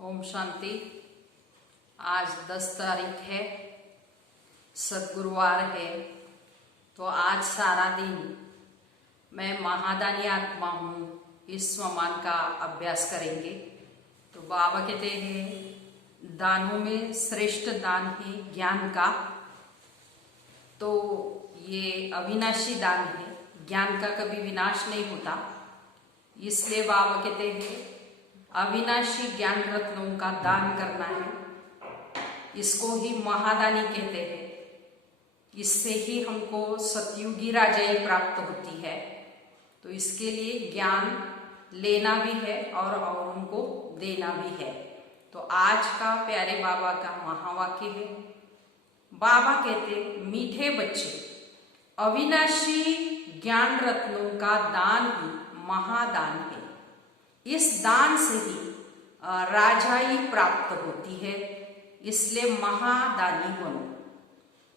ओम शांति। आज 10 तारीख है, सद्गुरुवार है। तो आज सारा दिन मैं महादानी आत्मा हूँ इस स्वमान का अभ्यास करेंगे। तो बाबा कहते हैं दानों में श्रेष्ठ दान है ज्ञान का। तो ये अविनाशी दान है, ज्ञान का कभी विनाश नहीं होता। इसलिए बाबा कहते हैं अविनाशी ज्ञान रत्नों का दान करना है। इसको ही महादानी कहते हैं। इससे ही हमको सतयुगी राजाई प्राप्त होती है। तो इसके लिए ज्ञान लेना भी है और औरों को देना भी है। तो आज का प्यारे बाबा का महावाक्य है। बाबा कहते मीठे बच्चे, अविनाशी ज्ञान रत्नों का दान ही महादान है। इस दान से ही राजाई प्राप्त होती है, इसलिए महादानी बनो।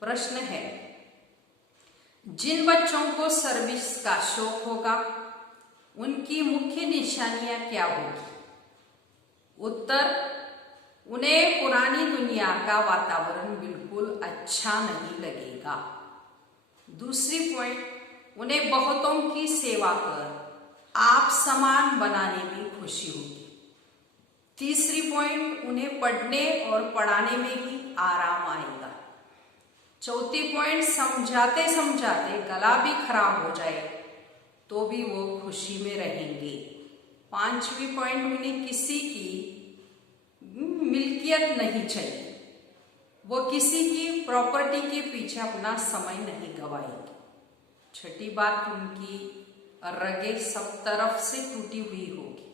प्रश्न है, जिन बच्चों को सर्विस का शौक होगा उनकी मुख्य निशानियां क्या होगी? उत्तर, उन्हें पुरानी दुनिया का वातावरण बिल्कुल अच्छा नहीं लगेगा। दूसरी पॉइंट, उन्हें बहुतों की सेवा कर आप समान बनाने में खुशी होगी। तीसरी पॉइंट, उन्हें पढ़ने और पढ़ाने में ही आराम आएगा। चौथी पॉइंट, समझाते समझाते गला भी खराब हो जाए तो भी वो खुशी में रहेंगे। पांचवी पॉइंट, उन्हें किसी की मिल्कियत नहीं चाहिए, वो किसी की प्रॉपर्टी के पीछे अपना समय नहीं गवाएंगे। छठी बात, उनकी रगे सब तरफ से टूटी हुई होगी।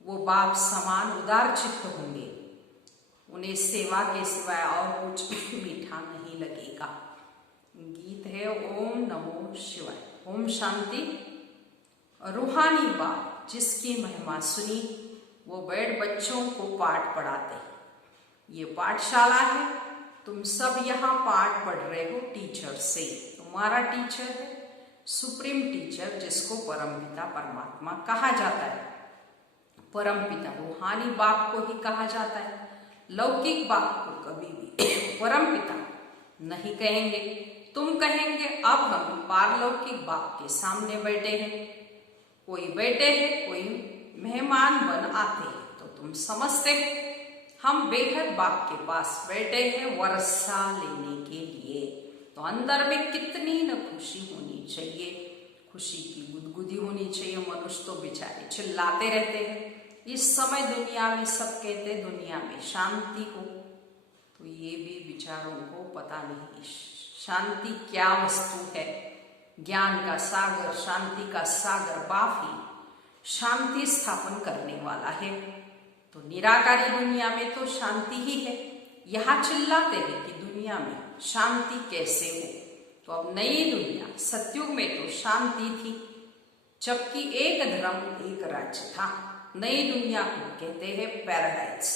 वो बाप समान उदार चित्त होंगे। उन्हें सेवा के सिवाय और कुछ मीठा नहीं लगेगा। गीत है ओम नमो शिवाय। ओम शांति। रूहानी बाप जिसकी महिमा सुनी वो बैठ बच्चों को पाठ पढ़ाते हैं। ये पाठशाला है, तुम सब यहाँ पाठ पढ़ रहे हो टीचर से। तुम्हारा टीचर है सुप्रीम टीचर, जिसको परमपिता परमात्मा कहा जाता है। परमपिता रूहानी बाप को ही कहा जाता है। लौकिक बाप को कभी भी परमपिता नहीं कहेंगे। तुम कहेंगे अब हम पारलौकिक बाप के सामने बैठे हैं। कोई बैठे हैं, कोई मेहमान बन आते हैं, तो तुम समझते हो हम बेहद बाप के पास बैठे हैं वर्षा लेने के लिए। तो अंदर में कितनी न खुशी होनी चाहिए, खुशी की गुदगुदी होनी चाहिए। मनुष्य तो बेचारे चिल्लाते रहते हैं। इस समय दुनिया में सब कहते दुनिया में शांति हो, तो ये भी विचारों को पता नहीं शांति क्या वस्तु है। ज्ञान का सागर, शांति का सागर बाप ही शांति स्थापन करने वाला है। तो निराकारी दुनिया में तो शांति ही है। यहाँ चिल्लाते हैं कि दुनिया में शांति कैसे हो। तो अब नई दुनिया, सतयुग में तो शांति थी, जबकि एक धर्म एक राज्य था। नई दुनिया को कहते हैं पैराडाइज,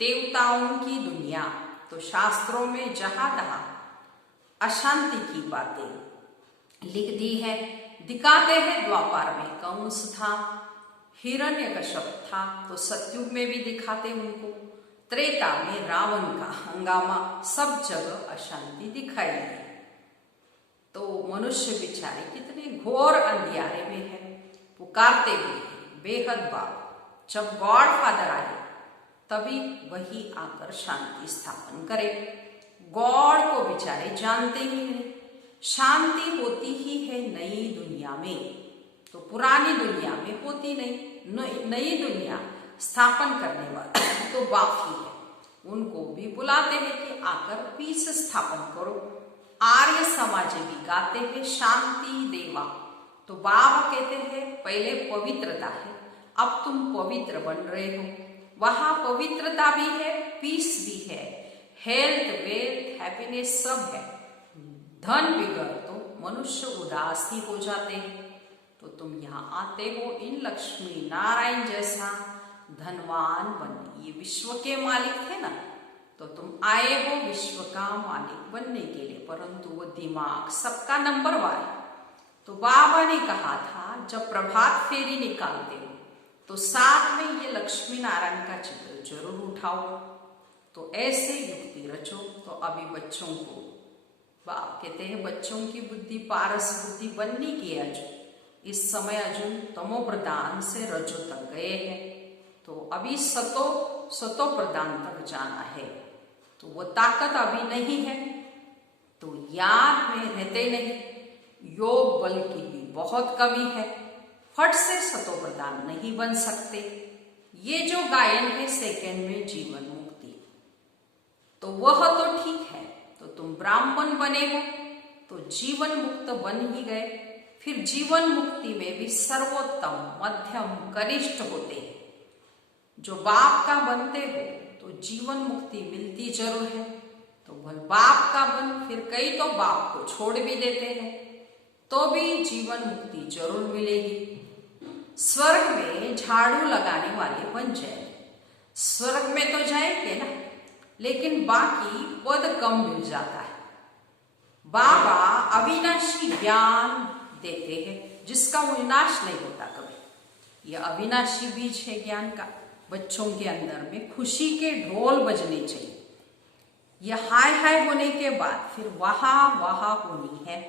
देवताओं की दुनिया। तो शास्त्रों में जहां तहां अशांति की बातें लिख दी है। दिखाते हैं द्वापर में कंस था, हिरण्यकश्यप था, तो सतयुग में भी दिखाते उनको। त्रेता में रावण का हंगामा, सब जगह अशांति दिखाई दी। तो मनुष्य बेचारे कितने घोर अंधियारे में है, पुकारते हुए बेहद बाप। जब गॉड फादर आए तभी वही आकर शांति स्थापन करे। गॉड को बेचारे जानते ही नहीं। शांति होती ही है नई दुनिया में, तो पुरानी दुनिया में होती नहीं। नई दुनिया स्थापन करने वाले तो बाप ही है। उनको भी बुलाते हैं कि आकर पीस स्थापन करो। आर्य समाज भी गाते हैं शांति देवा। तो बाबा कहते हैं पहले पवित्रता है, अब तुम पवित्र बन रहे हो। वहां पवित्रता भी है, पीस भी है, हेल्थ वेल्थ हैप्पीनेस सब है। धन बिगड़ तो मनुष्य उदास ही हो जाते हैं। तो तुम यहाँ आते हो इन लक्ष्मी नारायण जैसा धनवान बनने। ये विश्व के मालिक थे ना, तो तुम आए हो विश्व का मालिक बनने के लिए, परंतु वो दिमाग सबका नंबर 1 है। तो बाबा ने कहा था जब प्रभात फेरी निकालते हो तो साथ में ये लक्ष्मी नारायण का चित्र जरूर उठाओ। तो ऐसे युक्ति रचो। तो अभी बच्चों को बाप कहते हैं बच्चों की बुद्धि पारस बुद्धि बननी की अजू इस समय अजून तमो प्रधान से रजो तक गए हैं। तो अभी सतो प्रधान तक जाना है। तो वो ताकत अभी नहीं है, तो याद में रहते नहीं। योग बल की भी बहुत कमी है, फट से सतो प्रधान नहीं बन सकते। ये जो गायन है सेकंड में जीवन मुक्ति, तो वह तो ठीक है। तो तुम ब्राह्मण बने हो तो जीवन मुक्त बन ही गए। फिर जीवन मुक्ति में भी सर्वोत्तम मध्यम कनिष्ठ होते हैं। जो बाप का बनते हो तो जीवन मुक्ति मिलती जरूर है। तो भल बाप का बन, फिर कई तो बाप को छोड़ भी देते हैं तो भी जीवन मुक्ति जरूर मिलेगी। स्वर्ग में झाड़ू लगाने वाले बन जाए, स्वर्ग में तो जाएंगे ना, लेकिन बाकी पद कम मिल जाता है। बाबा अविनाशी ज्ञान देते हैं जिसका वो विनाश नहीं होता कभी। यह अविनाशी बीज है ज्ञान का। बच्चों के अंदर में खुशी के ढोल बजने चाहिए। यह हाय हाय होने के बाद फिर वाहा वाहा होनी है।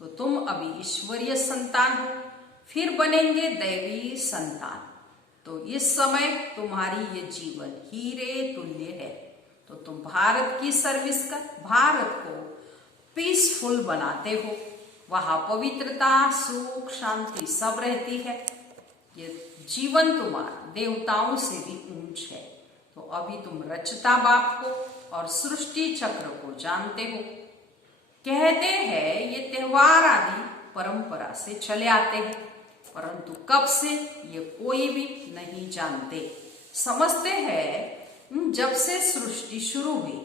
तो तुम अभी ईश्वरीय संतान हो, फिर बनेंगे दैवी संतान। तो इस समय तुम्हारी ये जीवन हीरे तुल्य है। तो तुम भारत की सर्विस कर भारत को पीसफुल बनाते हो। वहां पवित्रता सुख शांति सब रहती है। ये जीवन तुम्हारा देवताओं से भी ऊंच है। तो अभी तुम रचता बाप को और सृष्टि चक्र को जानते हो। कहते हैं ये त्योहार आदि परंपरा से चले आते हैं, परंतु कब से ये कोई भी नहीं जानते। समझते हैं जब से सृष्टि शुरू हुई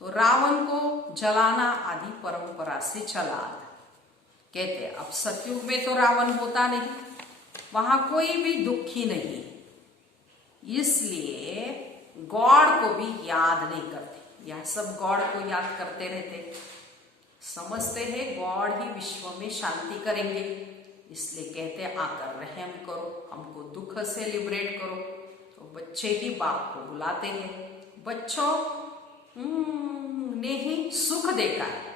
तो रावण को जलाना आदि परंपरा से चला आता। कहते अब सतयुग में तो रावण होता नहीं, वहां कोई भी दुखी नहीं, इसलिए गॉड को भी याद नहीं करते। यह सब गॉड को याद करते रहते, समझते हैं गॉड ही विश्व में शांति करेंगे। इसलिए कहते आकर रहम करो, हमको दुख से लिबरेट करो। तो बच्चे ही बाप को बुलाते हैं। बच्चों ने ही सुख देखा है।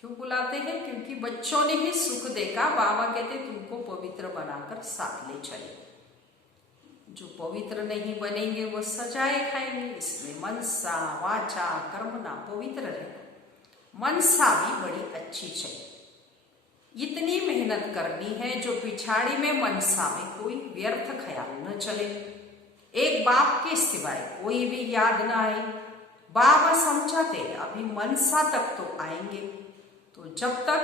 क्यों बुलाते हैं? क्योंकि बच्चों ने ही सुख देखा। बाबा कहते तुमको पवित्र बनाकर साथ ले चले। जो पवित्र नहीं बनेंगे वो सजाए खाएंगे। इसमें मनसा वाचा कर्मना पवित्र रहना। मनसा भी बड़ी अच्छी चाहिए। इतनी मेहनत करनी है जो पिछाड़ी में मनसा में कोई व्यर्थ ख्याल न चले। एक बाप के सिवाय कोई भी याद न आए। बाबा समझाते अभी मनसा तक तो आएंगे। तो जब तक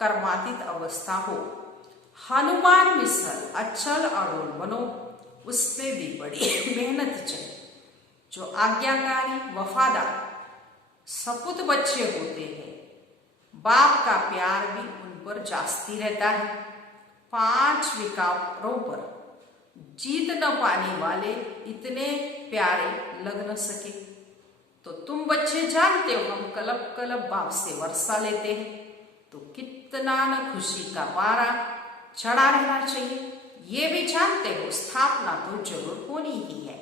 कर्मातीत अवस्था हो, हनुमान मिसल अचल अड़ोल बनो, उसमें भी बड़ी मेहनत चाहिए। जो आज्ञाकारी वफादार सपूत बच्चे होते हैं, बाप का प्यार भी उन पर जास्ती रहता है। 5 विकारों पर जीत न पाने वाले इतने प्यारे लग न सके। तो तुम बच्चे जानते हो हम कलब कलब बाप से वर्षा लेते हैं। तो कितना न खुशी का पारा चढ़ा रहना चाहिए। ये भी जानते हो स्थापना तो जरूर होनी ही है।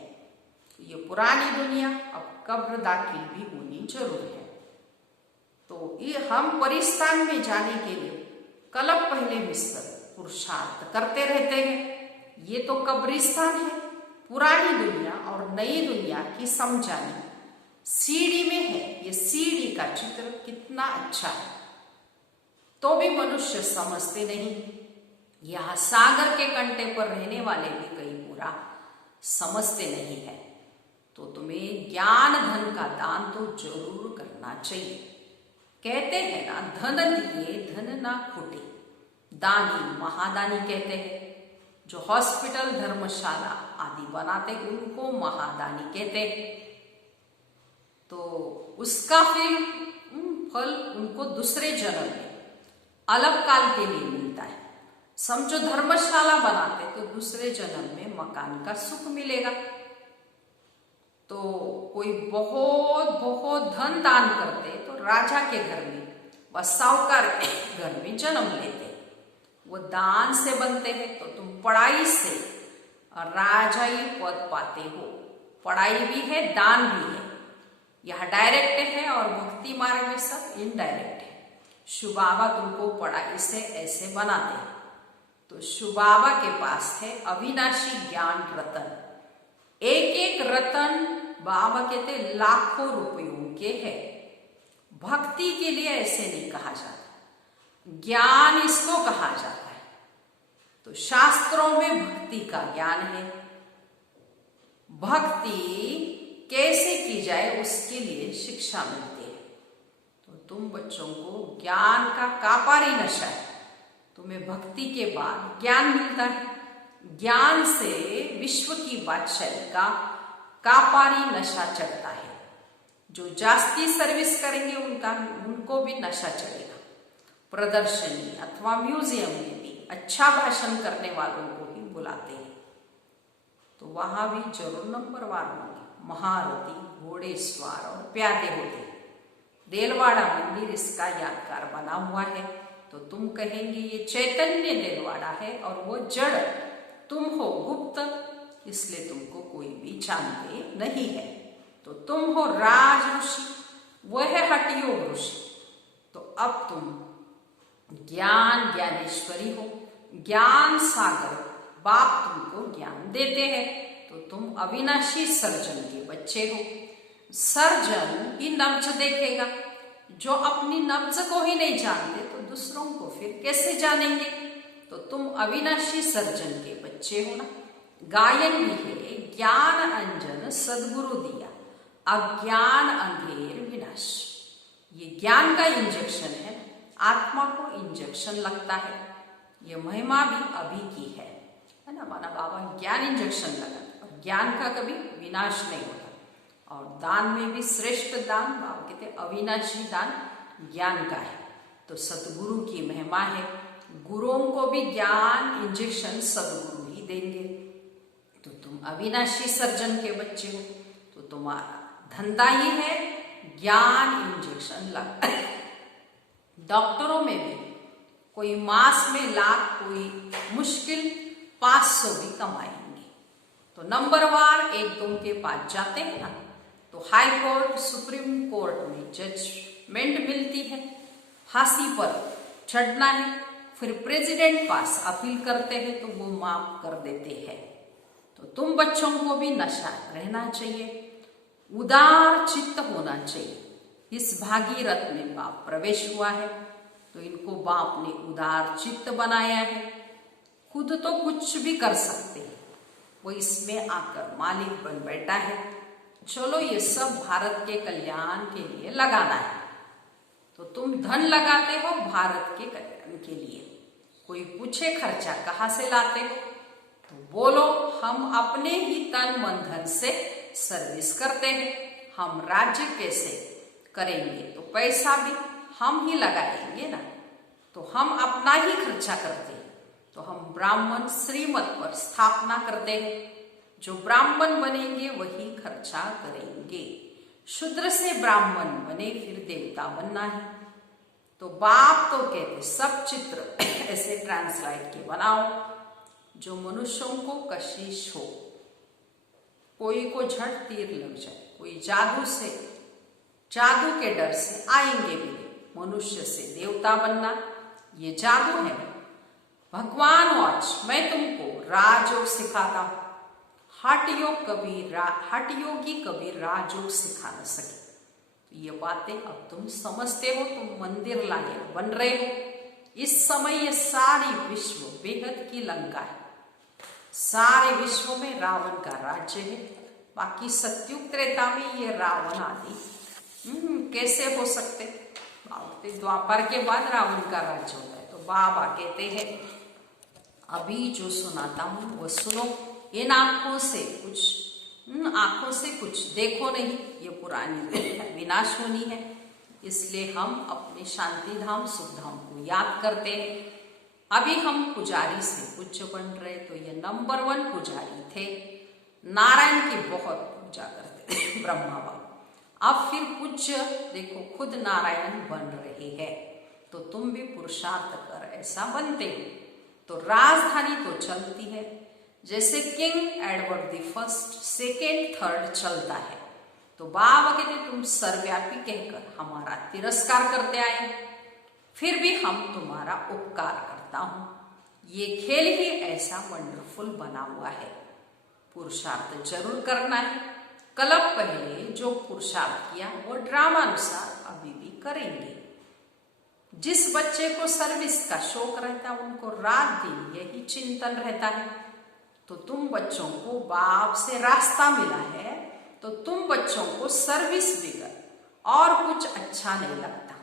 ये पुरानी दुनिया अब कब्र दाखिल भी होनी जरूर है। तो ये हम परिस्थान में जाने के लिए कलब पहले मिस्र पुरुषार्थ करते रहते हैं। ये तो कब्रिस्तान है। पुरानी दुनिया और नई दुनिया की समझानी सीढ़ी में है। ये सीढ़ी का चित्र कितना अच्छा है, तो भी मनुष्य समझते नहीं। यह सागर के कंटे पर रहने वाले भी कई पूरा समझते नहीं है। तो तुम्हें ज्ञान धन का दान तो जरूर करना चाहिए। कहते हैं ना धन दिए धन ना फूटे, दानी महादानी कहते हैं। जो हॉस्पिटल धर्मशाला आदि बनाते उनको महादानी कहते हैं। तो उसका फिर फल उनको दूसरे जन्म में अलग काल के लिए मिलता है। समझो धर्मशाला बनाते तो दूसरे जन्म में मकान का सुख मिलेगा। तो कोई बहुत बहुत धन दान करते तो राजा के घर में व साहूकार के घर में जन्म लेते, वो दान से बनते हैं। तो तुम पढ़ाई से और राजाई पद पाते हो। पढ़ाई भी है, दान भी है। यह डायरेक्ट है और भक्ति मार्ग में सब इनडायरेक्ट है। शिव बाबा तुमको पढ़ाई से ऐसे बनाते हैं। तो शिव बाबा के पास है अविनाशी ज्ञान रतन। एक एक रतन बाबा कहते लाखों रुपयों के है। भक्ति के लिए ऐसे नहीं कहा जाता, ज्ञान इसको कहा जाता है। तो शास्त्रों में भक्ति का ज्ञान है। भक्ति कैसे की जाए उसके लिए शिक्षा मिलती है। तो तुम बच्चों को ज्ञान का कापारी नशा है। तुम्हें भक्ति के बाद ज्ञान मिलता है। ज्ञान से विश्व की बादशाही का कापारी नशा चढ़ता है। जो जास्ती सर्विस करेंगे उनको भी नशा चढ़ेगा। प्रदर्शनी अथवा म्यूजियम में भी अच्छा भाषण करने वालों को ही बुलाते हैं, तो वहां भी जरूर नंबरवार होंगे। महारथी, घोड़ेसवार और प्यादे होते हैं। देलवाड़ा मंदिर इसका यादगार बना हुआ है। तो तुम कहेंगे ये चैतन्य देलवाड़ा है और वो जड़, तुम हो गुप्त, इसलिए तुमको कोई भी जानते नहीं है। तो तुम हो राज ऋषि, वह है हठयोग ऋषि। तो अब तुम ज्ञान ज्ञानेश्वरी हो, ज्ञान सागर बाप तुमको ज्ञान देते हैं। तो तुम अविनाशी सर्जन के बच्चे हो। सर्जन ही नब्ज देखेगा। जो अपनी नब्ज को ही नहीं जानते तो दूसरों को फिर कैसे जानेंगे। तो तुम अविनाशी सर्जन के बच्चे हो ना। गायन भी है, ज्ञान अंजन सदगुरु दिया, अज्ञान अंधेर विनाश। ये ज्ञान का इंजेक्शन है, आत्मा को इंजेक्शन लगता है। ये महिमा भी अभी की है ना। माना बाबा ज्ञान इंजेक्शन लगा और ज्ञान का कभी विनाश नहीं होता। और दान में भी श्रेष्ठ दान बाबा कहते अविनाशी दान ज्ञान का है। तो सतगुरु की महिमा है। गुरुओं को भी ज्ञान इंजेक्शन सदगुरु ही देंगे। तो तुम अविनाशी सर्जन के बच्चे हो। तो तुम्हारा धंधा ही है ज्ञान इंजेक्शन लगा। डॉक्टरों में भी कोई मास में लाख, कोई मुश्किल 500 भी कमाएंगे। तो नंबरवार एक दो के पास जाते हैं ना, तो हाई कोर्ट, सुप्रीम कोर्ट में जजमेंट मिलती है। फांसी पर चढ़ना है, फिर प्रेसिडेंट पास अपील करते हैं तो वो माफ कर देते हैं। तो तुम बच्चों को भी नशा रहना चाहिए, उदार चित्त होना चाहिए। इस भागीरथ में बाप प्रवेश हुआ है तो इनको बाप ने उदार चित्त बनाया है। खुद तो कुछ भी कर सकते हैं, वो इसमें आकर मालिक बन बैठा है। चलो ये सब भारत के कल्याण के लिए लगाना है। तो तुम धन लगाते हो भारत के कल्याण के लिए। कोई पूछे खर्चा कहाँ से लाते हो, तो बोलो हम अपने ही तन मन धन से सर्विस करते हैं। हम राज्य कैसे करेंगे, तो पैसा भी हम ही लगाएंगे ना। तो हम अपना ही खर्चा करते हैं। तो हम ब्राह्मण श्रीमत पर स्थापना करते हैं। जो ब्राह्मण बनेंगे वही खर्चा करेंगे। शूद्र से ब्राह्मण बने फिर देवता बनना है। तो बाप तो कहते सब चित्र ऐसे ट्रांसलाइट के बनाओ जो मनुष्यों को कशिश हो। कोई को झट तीर लग जाए, कोई जादू के डर से आएंगे भी। मनुष्य से देवता बनना ये जादू है। भगवान वाच मैं तुमको राजयोग सिखाता हूं। हठ योगी कभी राजयोग सिखा न सके। तो ये बातें अब तुम समझते हो। तुम मंदिर लाए बन रहे हो। इस समय ये सारी विश्व बेहद की लंका है। सारे विश्व में रावण का राज्य है। बाकी सत्युग त्रेता में ये रावण आदि कैसे हो सकते। द्वापर के बाद रावण का राज्य होता है। तो बाबा कहते हैं अभी जो सुनाता हूं वो सुनो। इन आंखों से कुछ देखो नहीं, ये पुरानी विनाश होनी है। इसलिए हम अपने शांति धाम सुख धाम को याद करते हैं। अभी हम पुजारी से पूज्य बन रहे। तो ये नंबर 1 पुजारी थे, नारायण की बहुत पूजा करते थे ब्रह्मा बाबा। अब फिर पूज्य देखो खुद नारायण बन रहे हैं। तो तुम भी पुरुषार्थ कर ऐसा बनते हो। तो राजधानी तो चलती है, जैसे king Edward the first, second, third चलता है, तो बाबा कहते तुम सर्वव्यापी कहकर हमारा तिरस्कार करते आए, फिर भी हम तुम्हारा उपकार करता हूं। ये खेल ही ऐसा वंडरफुल बना हुआ है, पुरुषार्थ जरूर करना है। कल पहले जो पुरुषार्थ किया वो ड्रामा अनुसार अभी भी करेंगे। जिस बच्चे को सर्विस का शौक रहता है उनको रात दिन यही चिंतन रहता है। तो तुम बच्चों को बाप से रास्ता मिला है, तो तुम बच्चों को सर्विस बिगर और कुछ अच्छा नहीं लगता,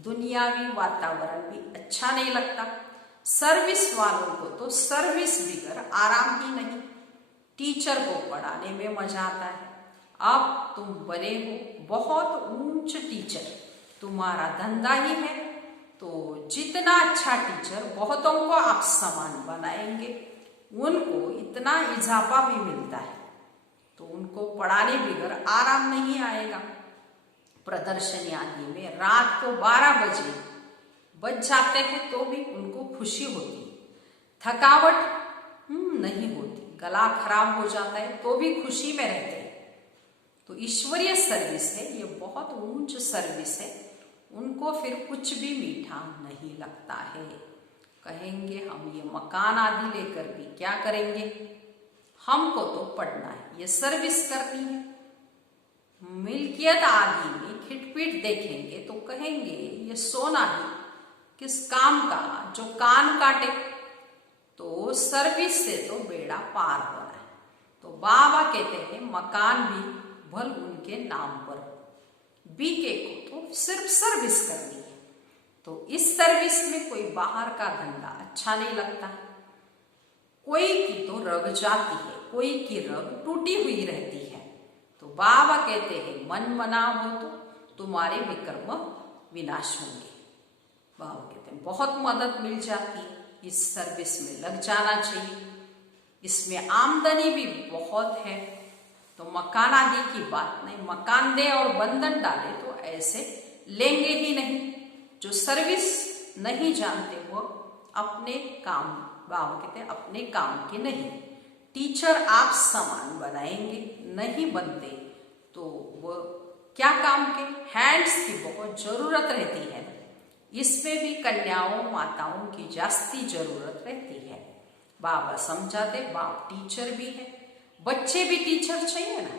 दुनियावी वातावरण भी अच्छा नहीं लगता। सर्विस वालों को तो सर्विस बिगर आराम ही नहीं। टीचर को पढ़ाने में मजा आता है। अब तुम बने हो बहुत ऊंच टीचर, तुम्हारा धंधा ही है, तो जितना अच्छा टीचर बहुतों को आप समान बनाएंगे, उनको इतना इजाफा भी मिलता है, तो उनको पढ़ाने बिगर आराम नहीं आएगा। प्रदर्शनी आदि में रात को 12 बजे बज जाते हैं तो भी उनको खुशी होती, थकावट नहीं होती, गला खराब हो जाता है तो भी खुशी में रहते हैं। तो ईश्वरीय सर्विस है, ये बहुत ऊंच सर्विस है, उनको फिर कुछ भी मीठा नहीं लगता है। कहेंगे हम ये मकान आदि लेकर भी क्या करेंगे, हमको तो पढ़ना है, ये सर्विस करनी है। मिल्कियत आदि में खिटपिट देखेंगे तो कहेंगे ये सोना ही किस काम का जो कान काटे। तो सर्विस से तो बेड़ा पार हो रहा है। तो बाबा कहते हैं मकान भी भल उनके नाम पर, बीके को तो सिर्फ सर्विस करनी है। तो इस सर्विस में कोई बाहर का धंधा अच्छा नहीं लगता। कोई की तो रग जाती है, कोई की रग टूटी हुई रहती है। तो बाबा कहते हैं मन मना हो तो तुम्हारे विकर्म विनाश होंगे। बाबा कहते हैं बहुत मदद मिल जाती है, इस सर्विस में लग जाना चाहिए, इसमें आमदनी भी बहुत है। तो मकान आदि की बात नहीं, मकान दे और बंधन डाले तो ऐसे लेंगे ही नहीं। जो सर्विस नहीं जानते वो अपने काम, बाबा कहते हैं अपने काम के नहीं। टीचर आप समान बनाएंगे, नहीं बनते तो वो क्या काम के, हैंड्स की बहुत जरूरत रहती है। इसमें भी कन्याओं माताओं की जास्ती जरूरत रहती है। बाबा समझाते, बाप टीचर भी है, बच्चे भी टीचर चाहिए ना।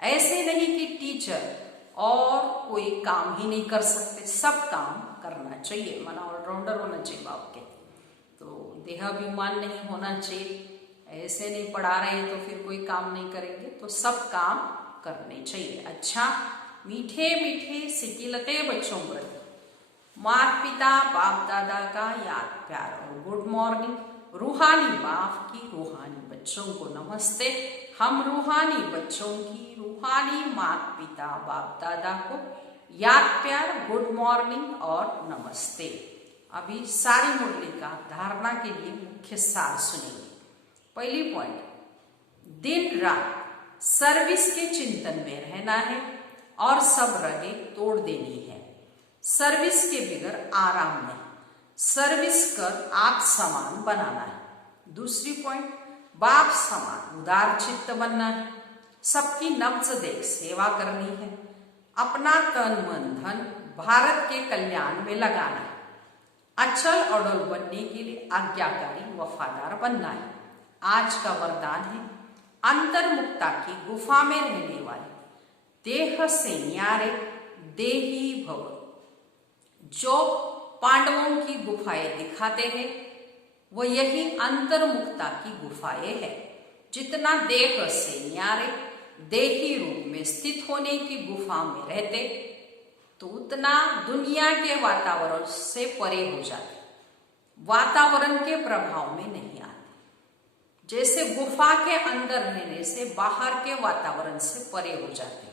ऐसे नहीं कि टीचर और कोई काम ही नहीं कर सकते, सब काम करना चाहिए। माना ऑलराउंडर होना चाहिए बाप के। तो देहाभिमान नहीं होना चाहिए, ऐसे नहीं पढ़ा रहे तो फिर कोई काम नहीं करेंगे, तो सब काम करने चाहिए। अच्छा, मीठे मीठे सिकिलते बच्चों पर माता पिता बाप दादा का याद प्यार और गुड मॉर्निंग। रूहानी बाप की रूहानी बच्चों को नमस्ते। हम रूहानी बच्चों की रूहानी माता पिता बाप दादा को याद प्यार, गुड मॉर्निंग और नमस्ते। अभी सारी मुरली का धारणा के लिए मुख्य सार सुनेंगे। पहली पॉइंट, दिन रात सर्विस के चिंतन में रहना है और सब रगे तोड़ देनी है। सर्विस के बिगर आराम नहीं, सर्विस कर आप समान बनाना है। दूसरी पॉइंट, बाप समान उदार चित्त बनना है, सबकी नब्ज देख सेवा करनी है, अपना तन मन धन भारत के कल्याण में लगाना है, अचल अडल बनने के लिए आज्ञाकारी वफादार बनना है। आज का वरदान है अंतर्मुक्ता की गुफा में रहने वाले देह से न्यारे देही भव। जो पांडवों की गुफाएं दिखाते हैं वो यही अंतर्मुक्ता की गुफाएं हैं। जितना देह से न्यारे देही रूप में स्थित होने की गुफा में रहते तो उतना दुनिया के वातावरण से परे हो जाते, वातावरण के प्रभाव में नहीं आते। जैसे गुफा के अंदर रहने से बाहर के वातावरण से परे हो जाते,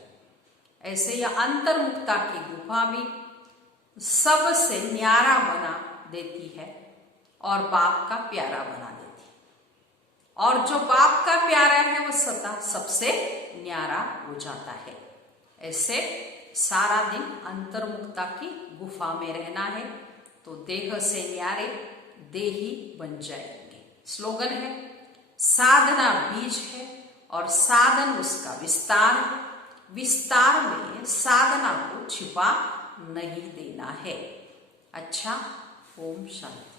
ऐसे यह अंतर्मुक्ता की गुफा भी सबसे न्यारा बना देती है और बाप का प्यारा बना देती है। और जो बाप का प्यारा है वो सदा सबसे न्यारा हो जाता है। ऐसे सारा दिन अंतर्मुक्ता की गुफा में रहना है तो देह से न्यारे देही बन जाएंगे। स्लोगन है, साधना बीज है और साधन उसका विस्तार है। विस्तार में साधना को छिपा नहीं देना है। अच्छा, ओम शांति।